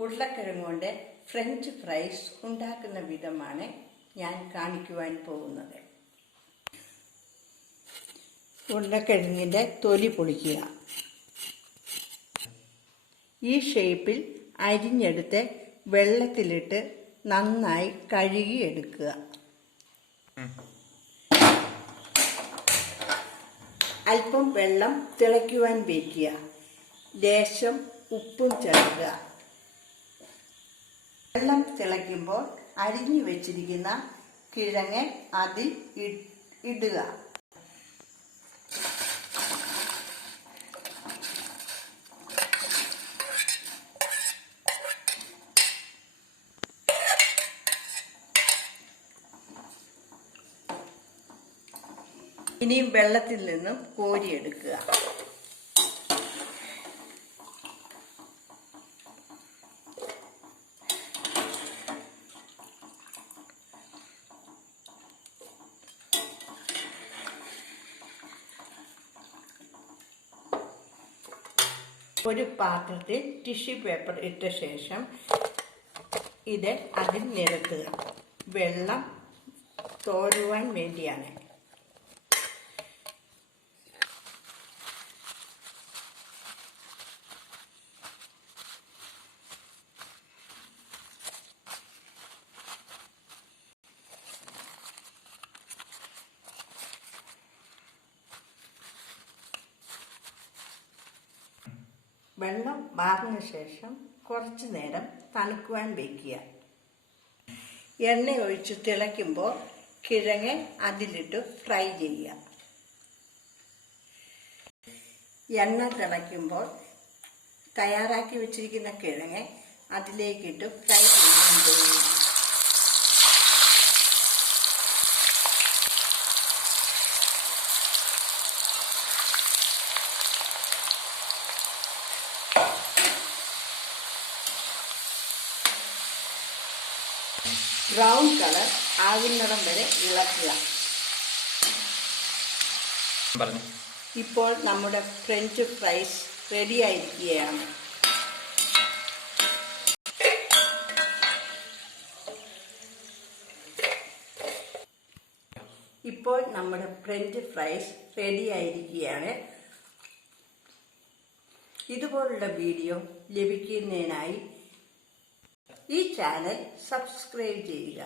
ഉരുളക്കിഴങ്ങ് കൊണ്ട് French fries ഉണ്ടാക്കുന്ന വിധമാണ് ഞാൻ കാണിക്കുവാൻ പോകുന്നത്. ഉരുളക്കിഴങ്ങിൻ്റെ തൊലി പൊളിക്കുക. ഈ ഷേപ്പിൽ അരിഞ്ഞെടുത്ത് വെള്ളത്തിലിട്ട് നന്നായി കഴുകിയെടുക്കുക. അല്പം വെള്ളം തിളയ്ക്കുവാൻ വയ്ക്കുക. ലേശം ഉപ്പും ചേർക്കുക. വെള്ളം തിളയ്ക്കുമ്പോൾ അരിഞ്ഞു വെച്ചിരിക്കുന്ന കിഴങ്ങ് അതിൽ ഇടുക. ഇനിയും വെള്ളത്തിൽ നിന്നും കോരിയെടുക്കുക. ഒരു പാത്രത്തിൽ ടിഷ്യൂ പേപ്പർ ഇട്ട ശേഷം ഇത് അതിൽ നിരത്തുക. വെള്ളം തോരുവാൻ വേണ്ടിയാണ്. വെള്ളം വാർന്ന ശേഷം കുറച്ചു നേരം തണുക്കുവാൻ വയ്ക്കുക. എണ്ണ ഒഴിച്ച് തിളയ്ക്കുമ്പോൾ കിഴങ്ങ് അതിലിട്ട് ഫ്രൈ ചെയ്യുക. എണ്ണ തിളയ്ക്കുമ്പോൾ തയ്യാറാക്കി വെച്ചിരിക്കുന്ന കിഴങ്ങ് അതിലേക്കിട്ട് ഫ്രൈ ചെയ്യാൻ പോകുന്നു. ബ്രൗൺ കളർ ആകുന്നിടം വരെ ഇളക്കുക. ഇപ്പോൾ നമ്മുടെ ഫ്രഞ്ച് ഫ്രൈസ് റെഡി ആയിരിക്കുകയാണ്. ഇപ്പോൾ നമ്മുടെ ഫ്രഞ്ച് ഫ്രൈസ് റെഡി ആയിരിക്കുകയാണ്. ഇതുപോലുള്ള വീഡിയോ ലഭിക്കുന്നതിനായി ഈ ചാനൽ സബ്സ്ക്രൈബ് ചെയ്യുക.